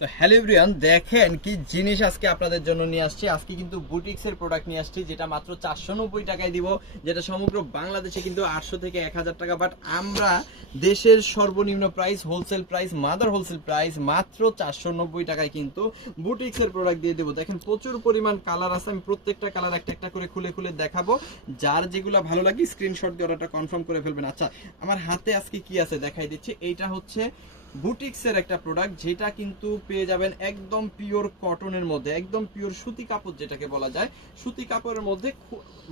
তো hello everyone, দেখেন কি জিনিস আজকে আপনাদের জন্য নিয়ে আসছি। আজকে কিন্তু বুটিক্সের প্রোডাক্ট নিয়ে আসছি, যেটা মাত্র 490 টাকায় দিব, যেটা সমগ্র বাংলাদেশে কিন্তু 800 থেকে 1000 টাকা। বাট আমরা দেশের সর্বনিম্ন price, wholesale price, mother wholesale price মাত্র 490 টাকায় কিন্তু বুটিক্সের প্রোডাক্ট দিয়ে দেবো। দেখেন প্রচুর পরিমাণ কালার আছে, আমি প্রত্যেকটা কালার একটা একটা করে খুলে খুলে দেখাবো। যার যেগুলো ভালো লাগে স্ক্রিনশট দিয়ে অর্ডারটা কনফার্ম করে ফেলবেন। আচ্ছা, আমার হাতে আজকে কি আছে দেখাই দিচ্ছি। এইটা হচ্ছে বুটিক্সের একটা প্রোডাক্ট, যেটা কিন্তু পেয়ে যাবেন একদম পিওর কটনের মধ্যে, একদম পিওর সুতি কাপড় যেটাকে বলা যায়। সুতি কাপড়ের মধ্যে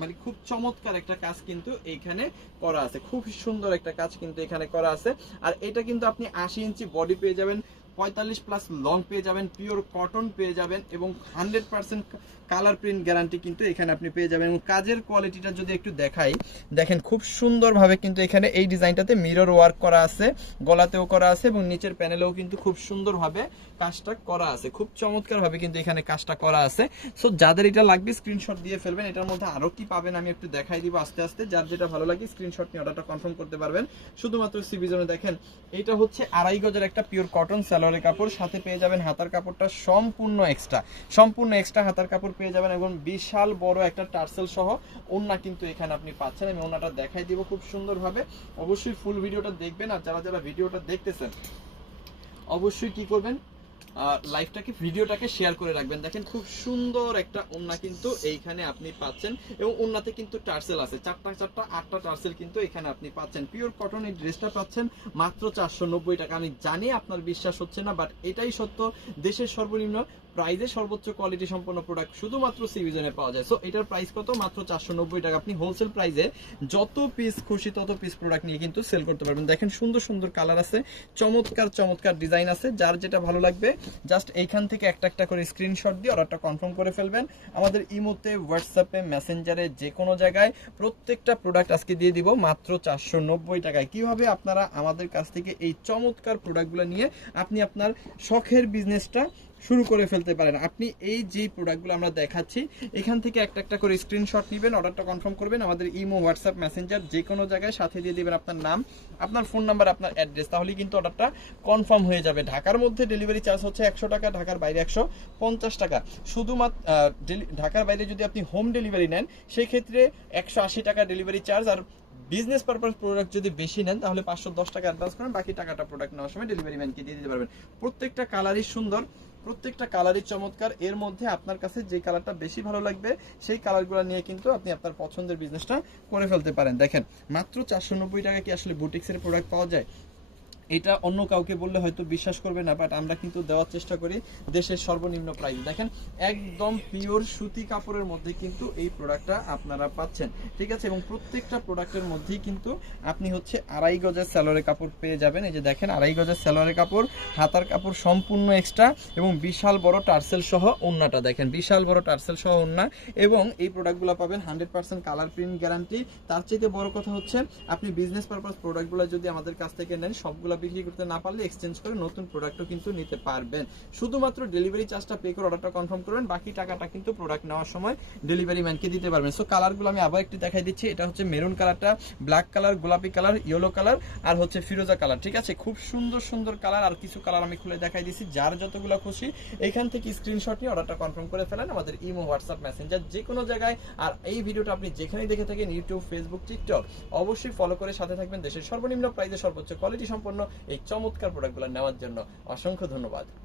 মানে খুব চমৎকার একটা কাজ কিন্তু এইখানে করা আছে, খুব সুন্দর একটা কাজ কিন্তু এখানে করা আছে। আর এটা কিন্তু আপনি 80 ইঞ্চি বডি পেয়ে যাবেন, 45 প্লাস লং পেয়ে যাবেন, পিওর কটন পেয়ে যাবেন এবং 100% কালার প্রিন্ট গ্যারান্টি কিন্তু এখানে আপনি পেয়ে যাবেন। এবং কাজের কোয়ালিটিটা যদি একটু দেখাই, দেখেন খুব সুন্দরভাবে কিন্তু এখানে এই ডিজাইনটাতে মিরর ওয়ার্ক করা আছে, গলাতেও করা আছে এবং নিচের প্যানেলেও কিন্তু খুব সুন্দরভাবে কাজটা করা আছে, খুব চমৎকারভাবে কিন্তু এখানে কাজটা করা আছে। সো যাদের এটা লাগবে স্ক্রিনশট দিয়ে ফেলবেন। এটার মধ্যে আরও কি পাবেন আমি একটু দেখাই দিব আস্তে আস্তে। যার যেটা ভালো লাগে স্ক্রিনশট নিয়ে অর্ডারটা কনফার্ম করতে পারবেন শুধুমাত্র সিবি জোনে। দেখেন এটা হচ্ছে 2.5 গজের একটা পিওর কটন সালোয়ারের কাপড়, সাথে পেয়ে যাবেন হাতার কাপড়টা সম্পূর্ণ এক্সট্রা হাতার কাপড় পেয়ে যাবেন এবং বিশাল বড় একটা টার্সেল সহ ওড়না কিন্তু এখানে আপনি পাচ্ছেন। আমি ওড়নাটা দেখাই দিব খুব সুন্দরভাবে। অবশ্যই ফুল ভিডিওটা দেখবেন, আর যারা যারা ভিডিওটা দেখতেছেন অবশ্যই কি করবেন, লাইভটাকে ভিডিওটাকে শেয়ার করে রাখবেন। দেখেন খুব সুন্দর একটা ওড়না কিন্তু এইখানে আপনি পাচ্ছেন এবং ওড়নাতে কিন্তু টার্সেল আছে, চারটা 8টা টার্সেল কিন্তু এখানে আপনি পাচ্ছেন। পিওর কটন এই ড্রেসটা পাচ্ছেন মাত্র 490 টাকা। আমি জানি আপনার বিশ্বাস হচ্ছে না, বাট এটাই সত্য। দেশের সর্বনিম্ন প্রাইজে সর্বোচ্চ কোয়ালিটি সম্পন্ন প্রোডাক্ট শুধুমাত্র সিভিজনে পাওয়া যায়। সো এটার প্রাইস কত? মাত্র 490 টাকা। আপনি হোলসেল প্রাইজে যত পিস খুশি তত পিস প্রোডাক্ট নিয়ে কিন্তু সেল করতে পারবেন। দেখেন সুন্দর সুন্দর কালার আছে, চমৎকার ডিজাইন আছে। যার যেটা ভালো লাগবে জাস্ট এইখান থেকে একটা একটা করে স্ক্রিনশট দিয়ে অর্ডারটা কনফার্ম করে ফেলবেন। আমাদের ইমোতে, হোয়াটসঅ্যাপে, মেসেঞ্জারে, যে কোনো জায়গায় প্রত্যেকটা প্রোডাক্ট আজকে দিয়ে দিব মাত্র 490 টাকায়। কিভাবে আপনারা আমাদের কাছ থেকে এই চমৎকার প্রোডাক্টগুলো নিয়ে আপনি আপনার শখের বিজনেসটা শুরু করে ফেলতে পারেন। আপনি এই যে প্রোডাক্টগুলো আমরা দেখাচ্ছি এখান থেকে একটা একটা করে স্ক্রিনশট নেবেন, অর্ডারটা কনফার্ম করবেন। আমাদের ইমো, হোয়াটসঅ্যাপ, মেসেঞ্জার যে কোনো জায়গায় সাথে দিয়ে দিবেন আপনার নাম, আপনার ফোন নাম্বার, আপনার অ্যাড্রেস, তাহলেই কিন্তু অর্ডারটা কনফার্ম হয়ে যাবে। ঢাকার মধ্যে ডেলিভারি চার্জ হচ্ছে 100 টাকা, ঢাকার বাইরে 150 টাকা। শুধুমাত্র ঢাকার বাইরে যদি আপনি হোম ডেলিভারি নেন সেই ক্ষেত্রে 180 টাকা ডেলিভারি চার্জ। আর বিজনেস পারপাস প্রোডাক্ট যদি বেশি নেন তাহলে 510 টাকা অ্যাডভান্স করেন, বাকি টাকাটা প্রোডাক্ট নেওয়ার সময় ডেলিভারি ম্যানকে দিয়ে দিতে পারবেন। প্রত্যেকটা কালারই সুন্দর, প্রত্যেকটা কালারই চমৎকার। এর মধ্যে আপনার কাছে যে কালারটা বেশি ভালো লাগবে সেই কালারগুলো নিয়ে কিন্তু আপনি আপনার পছন্দের বিজনেসটা করে ফেলতে পারেন। দেখেন মাত্র 490 টাকা কি আসলে বুটিক্সের প্রোডাক্ট পাওয়া যায়? এটা অন্য কাউকে বললে হয়তো বিশ্বাস করবে না, বাট আমরা কিন্তু দেওয়ার চেষ্টা করি দেশের সর্বনিম্ন প্রাইস। দেখেন একদম পিওর সুতি কাপড়ের মধ্যে কিন্তু এই প্রোডাক্টটা আপনারা পাচ্ছেন, ঠিক আছে। এবং প্রত্যেকটা প্রোডাক্টের মধ্যেই কিন্তু আপনি হচ্ছে 2.5 গজের সালোয়ারের কাপড় পেয়ে যাবেন। এই যে দেখেন 2.5 গজের সালোয়ারের কাপড়, হাতার কাপড় সম্পূর্ণ এক্সট্রা এবং বিশাল বড় টার্সেল সহ ওড়নাটা দেখেন, বিশাল বড় টার্সেল সহ ওড়না। এবং এই প্রোডাক্টগুলো পাবেন 100% কালার প্রিন্ট গ্যারান্টি। তার চাইতে বড় কথা হচ্ছে আপনি বিজনেস পারপাস প্রোডাক্টগুলো যদি আমাদের কাছ থেকে নেন, সবগুলো বিক্রি করতে না পারলে এক্সচেঞ্জ করে নতুন প্রোডাক্টও কিন্তু নিতে পারবেন। শুধুমাত্র ডেলিভারি চার্জটা পে করে অর্ডারটা কনফার্ম করবেন, বাকি টাকাটা কিন্তু প্রোডাক্ট নেওয়ার সময় ডেলিভারি ম্যানকে দিতে পারবেন। সো কালারগুলো আমি আবার একটু দেখাই দিচ্ছি। এটা হচ্ছে মেরুন কালারটা, ব্ল্যাক কালার, গোলাপি কালার, ইয়েলো কালার আর হচ্ছে ফিরোজা কালার, ঠিক আছে। খুব সুন্দর সুন্দর কালার। আর কিছু কালার আমি খুলে দেখাই দিচ্ছি। যার যতগুলো খুশি এখান থেকে স্ক্রিনশট নিয়ে অর্ডারটা কনফার্ম করে ফেলেন আমাদের ইমো, হোয়াটসঅ্যাপ, মেসেঞ্জার যে কোনো জায়গায়। আর এই ভিডিওটা আপনি যেখানেই দেখে থাকেন, ইউটিউব, ফেসবুক, টিকটক, অবশ্যই ফলো করে সাথে থাকবেন দেশের সর্বনিম্ন প্রাইসে সর্বোচ্চ কোয়ালিটি সম্পন্ন এই চমৎকার প্রোডাক্টগুলো নেওয়ার জন্য। অসংখ্য ধন্যবাদ।